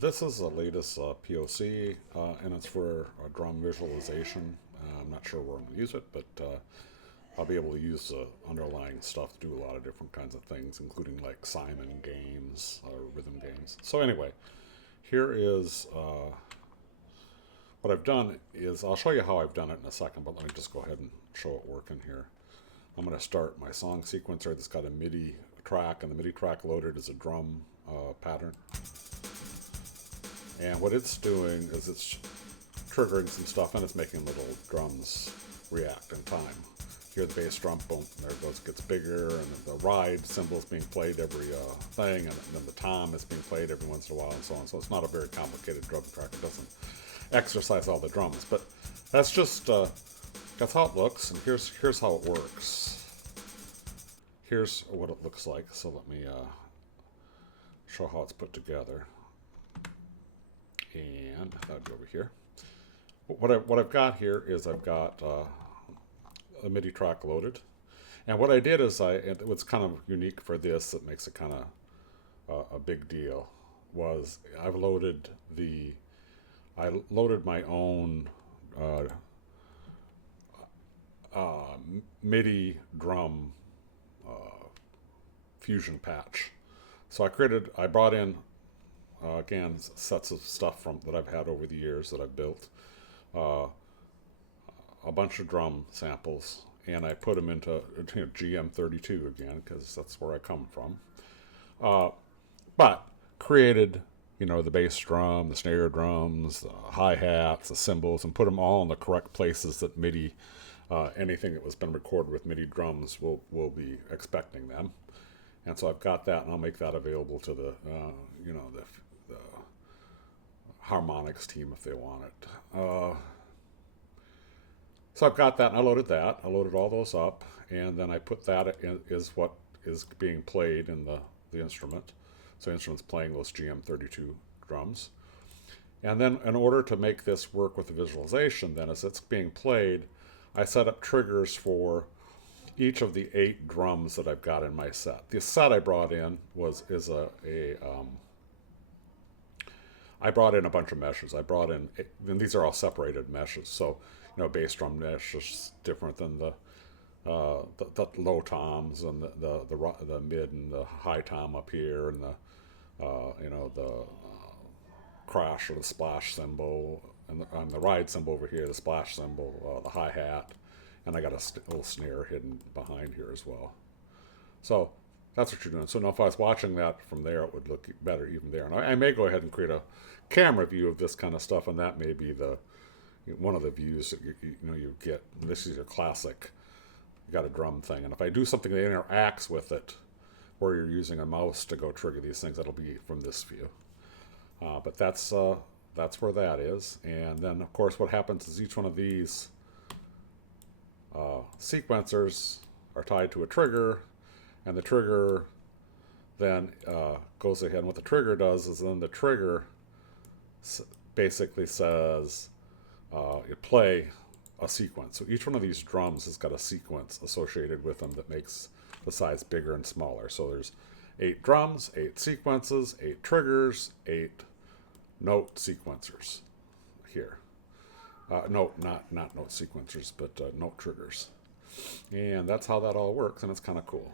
This is the latest POC, and it's for drum visualization. I'm not sure where I'm going to use it, but I'll be able to use the underlying stuff to do a lot of different kinds of things, including like Simon games or rhythm games. So anyway, here is what I've done is I'll show you how I've done it in a second, but let me just go ahead and show it working here. I'm going to start my song sequencer that's got a MIDI track, and the MIDI track loaded is a drum pattern. And what it's doing is it's triggering some stuff, and it's making little drums react in time. Hear the bass drum, boom, there it goes, gets bigger, and the ride cymbal is being played every thing, and then the tom is being played every once in a while, and so on. So it's not a very complicated drum track. It doesn't exercise all the drums, but that's just that's how it looks. And here's how it works. Here's what it looks like. So let me show how it's put together. And that'd be over here. What I've got here is I've got a MIDI track loaded, and what I did is what's kind of unique for this that makes it kind of a big deal was I loaded my own MIDI drum fusion patch. So I brought in again sets of stuff that I've had over the years that I've built, a bunch of drum samples, and I put them into GM32 again because that's where I come from. But created the bass drum, the snare drums, the hi-hats, the cymbals, and put them all in the correct places that MIDI, anything that was been recorded with MIDI drums will be expecting them. And so I've got that, and I'll make that available to the harmonics team if they want it. So I've got that, and I loaded that. I loaded all those up, and then I put that is what is being played in the instrument. So the instrument's playing those GM32 drums. And then in order to make this work with the visualization, then as it's being played, I set up triggers for each of the 8 drums that I've got in my set. The set I brought in I brought in a bunch of meshes. And these are all separated meshes. So, bass drum mesh is different than the low toms and the mid and the high tom up here, and the crash or the splash cymbal, and the ride cymbal over here, the splash cymbal, the hi hat, and I got a little snare hidden behind here as well. So that's what you're doing. So now if I was watching that from there, it would look better even there. And I may go ahead and create a camera view of this kind of stuff, and that may be one of the views that you get. This is your classic. You got a drum thing, and if I do something that interacts with it, where you're using a mouse to go trigger these things, that'll be from this view. But that's where that is. And then of course what happens is each one of these sequencers are tied to a trigger, and the trigger then goes ahead. And what the trigger does is then the trigger basically says you play a sequence. So each one of these drums has got a sequence associated with them that makes the size bigger and smaller. So there's 8 drums, 8 sequences, 8 triggers, 8 note sequencers here. No, not note sequencers, but note triggers. And that's how that all works, and it's kind of cool.